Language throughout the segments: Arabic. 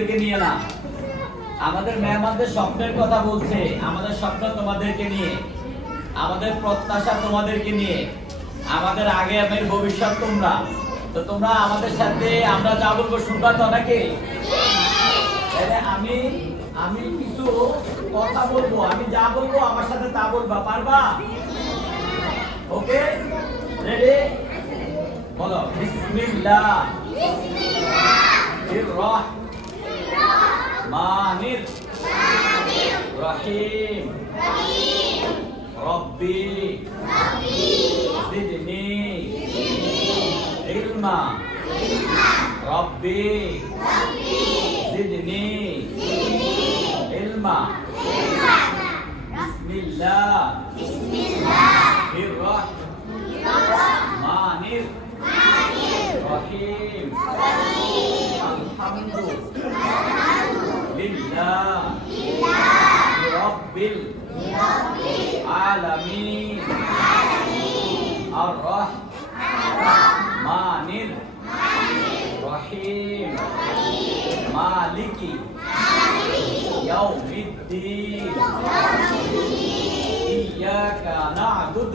তোমাদেরকে নিয়ে না। আমাদের মেহমানদের স্বপ্নের কথা বলছে। আমাদের স্বপ্ন তোমাদেরকে নিয়ে। আমাদের প্রত্যাশা তোমাদেরকে নিয়ে। আমাদের আগে আমের ভবিষ্যৎ তোমরা। তো তোমরা আমাদের সাথে আমরা যা বলব শুনবা তো নাকি? আমি আমি কিছু কথা বলব। আমি যা বলব আমার সাথে তা বলবা। পারবা? ওকে রেডি বলো। বিসমিল্লাহ। ماهر. رحيم. ربي. زدني. علما. ربي. زدني. علما. بسم الله. بسم الله. الرحمن الرحيم الرحيم الحمد. رب العالمين. الرحمن الرحيم. مالك يوم الدين. إياك نعبد.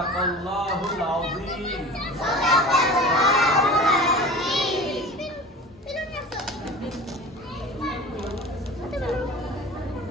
صدق الله العظيم